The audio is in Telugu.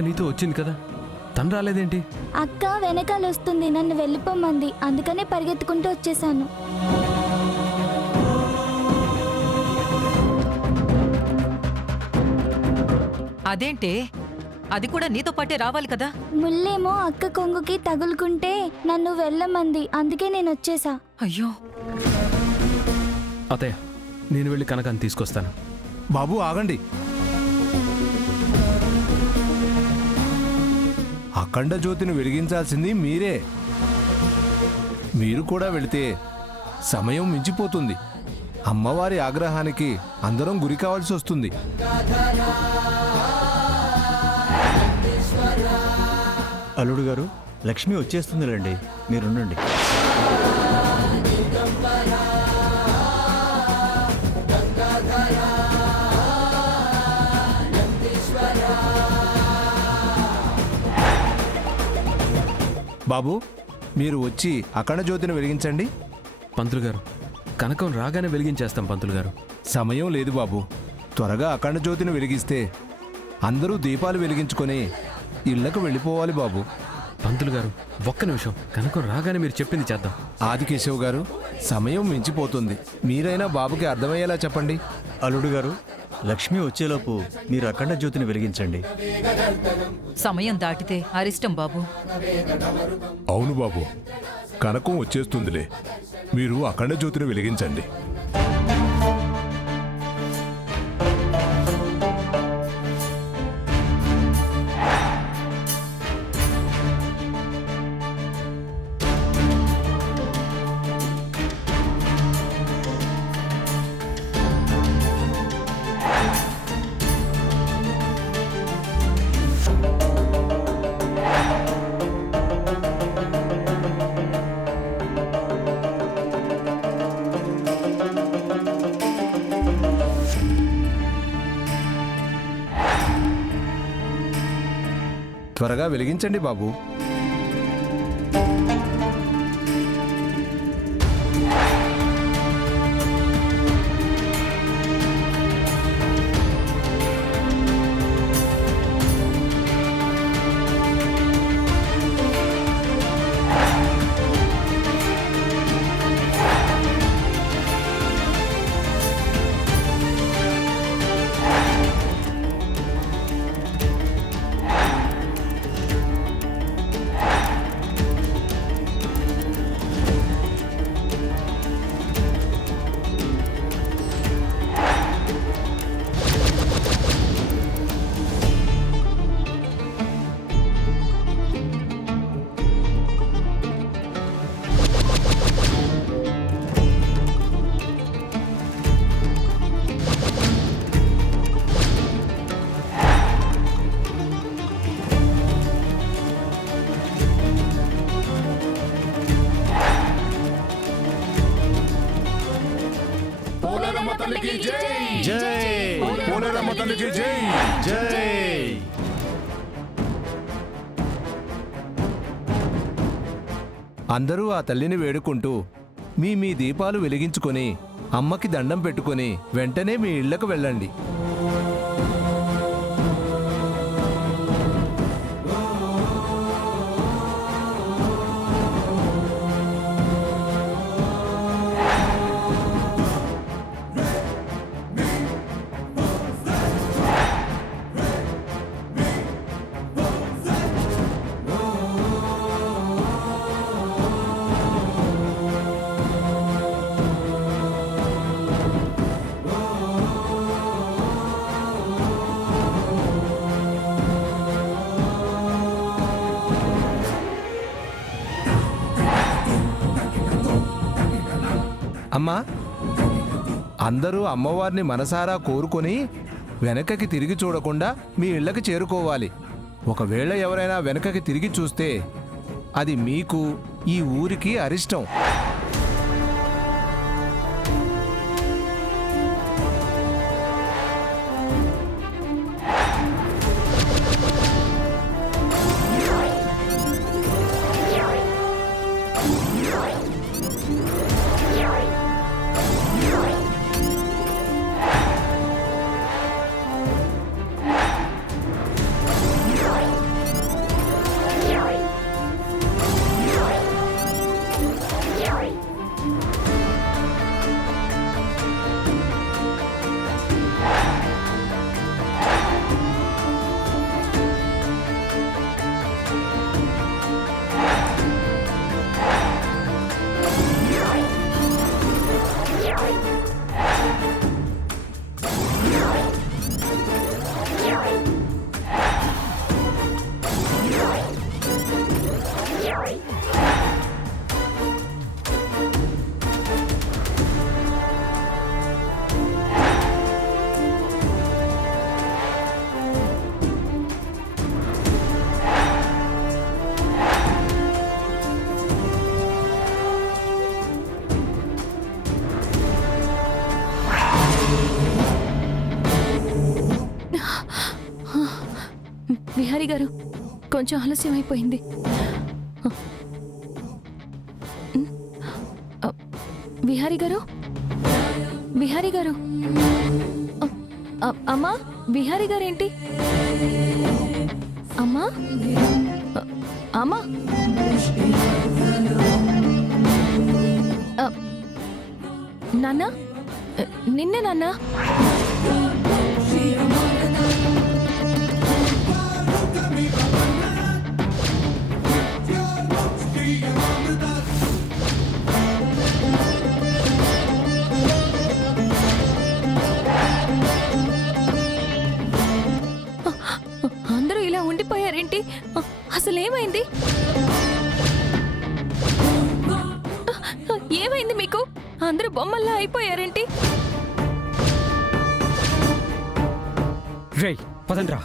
అక్క నీతో వచ్చింది కదా, తను రాలేదేంటి? అక్క వెనకాల వస్తుంది, నన్ను వెళ్ళిపోమంది, అందుకనే పరిగెత్తుకుంటూ వచ్చేసాను. అదేంటే, అది కూడా నీతో పాటే రావాలి కదా. ముల్లేమో అక్క కొంగుకి తగులుకుంటే నన్ను వెళ్ళమంది, అందుకే నేను వచ్చేసా. అయ్యో, అతయ్య నేను వెళ్ళి కనకాన్ని తీసుకొస్తాను. బాబు ఆగండి. అఖండ జ్యోతిని వెలిగించాల్సింది మీరే. మీరు కూడా వెళితే సమయం మించిపోతుంది. అమ్మవారి ఆగ్రహానికి అందరం గురి కావాల్సి వస్తుంది. అల్లుడు గారు, లక్ష్మి వచ్చేస్తుందిలేండి, మీరుండండి. బాబు మీరు వచ్చి అఖండ జ్యోతిని వెలిగించండి. పంతులు గారు, కనకం రాగానే వెలిగించేస్తాం పంతులు గారు. సమయం లేదు బాబు, త్వరగా అఖండ జ్యోతిని వెలిగిస్తే అందరూ దీపాలు వెలిగించుకొని ఇళ్లకు వెళ్ళిపోవాలి బాబు. పంతులు గారు ఒక్క నిమిషం, కనకం రాగానే మీరు చెప్పింది చేద్దాం. ఆదికేశవ్ గారు, సమయం మించిపోతుంది. మీరైనా బాబుకి అర్థమయ్యేలా చెప్పండి. అల్లుడు గారు, లక్ష్మి వచ్చేలోపు మీరు అఖండ జ్యోతిని వెలిగించండి. సమయం దాటితే అరిష్టం బాబు. అవును బాబు, కనకం వచ్చేస్తుందిలే, మీరు అఖండ జ్యోతిని వెలిగించండి. త్వరగా వెలిగించండి బాబు. అందరూ ఆ తల్లిని వేడుకుంటూ మీ దీపాలు వెలిగించుకొని అమ్మకి దండం పెట్టుకొని వెంటనే మీ ఇళ్లకు వెళ్ళండి. అమ్మా, అందరూ అమ్మవారిని మనసారా కోరుకొని వెనకకి తిరిగి చూడకుండా మీ ఇళ్ళకి చేరుకోవాలి. ఒకవేళ ఎవరైనా వెనకకి తిరిగి చూస్తే అది మీకు, ఈ ఊరికి అరిష్టం. విహారీ గారు కొంచెం ఆలస్యం అయిపోయింది. విహారీ గారు, విహారీ గారు, అమ్మా, విహారీ గారేంటి? అమ్మా, అమ్మా, నాన్న, నిన్నే నాన్న. అందరూ ఇలా ఉండిపోయారేంటి? అసలేమైంది? ఏమైంది మీకు? అందరూ బొమ్మల్లా అయిపోయారేంటి? రేయ్ పదండ్రా.